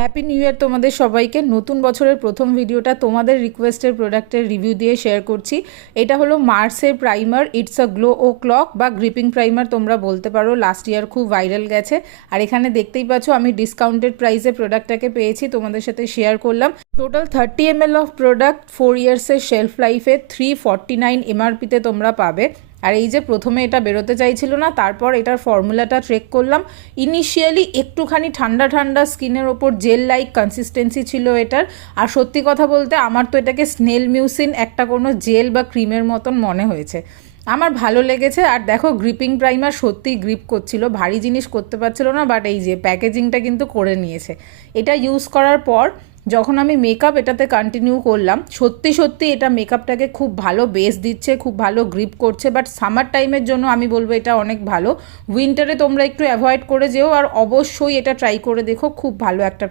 Happy new year তোমাদের সবাইকে। নতুন বছরের প্রথম ভিডিওটা তোমাদের রিকোয়েস্টের প্রোডাক্টের রিভিউ দিয়ে শেয়ার করছি। এটা হলো মার্সের প্রাইমার, ইটস আ গ্লো ও ক্লক বা গ্রিপিং প্রাইমার তোমরা বলতে পারো। লাস্ট ইয়ার খুব ভাইরাল গেছে। আর এখানে দেখতেই পাচ্ছ আমি ডিসকাউন্টেড প্রাইসে প্রোডাক্টটাকে পেয়েছি, তোমাদের সাথে শেয়ার করলাম। টোটাল 30 ml অফ প্রোডাক্ট, 4 ইয়ার্সের শেলফ লাইফে 349 এমআরপিতে তোমরা পাবে। আর এই যে প্রথমে এটা বেরোতে চাইছিল না, তারপর এটার ফর্মুলাটা ট্রেক করলাম। ইনিশিয়ালি একটুখানি ঠান্ডা ঠান্ডা স্কিনের ওপর জেল লাইক কনসিস্টেন্সি ছিল এটার। আর সত্যি কথা বলতে আমার তো এটাকে স্নেল মিউসিন একটা কোনো জেল বা ক্রিমের মতন মনে হয়েছে, আমার ভালো লেগেছে। আর দেখো গ্রিপিং প্রাইমার সত্যিই গ্রিপ করছিল, ভারী জিনিস করতে পারছিল না, বাট এই যে প্যাকেজিংটা কিন্তু করে নিয়েছে। এটা ইউজ করার পর যখন আমি মেকআপ এটাতে কন্টিনিউ করলাম, সত্যি সত্যি এটা মেকআপটাকে খুব ভালো বেস দিচ্ছে, খুব ভালো গ্রিপ করছে। বাট সামার টাইমের জন্য আমি বলবো এটা অনেক ভালো। উইন্টারে তোমরা একটু অ্যাভয়েড করে যেও, আর অবশ্যই এটা ট্রাই করে দেখো, খুব ভালো একটা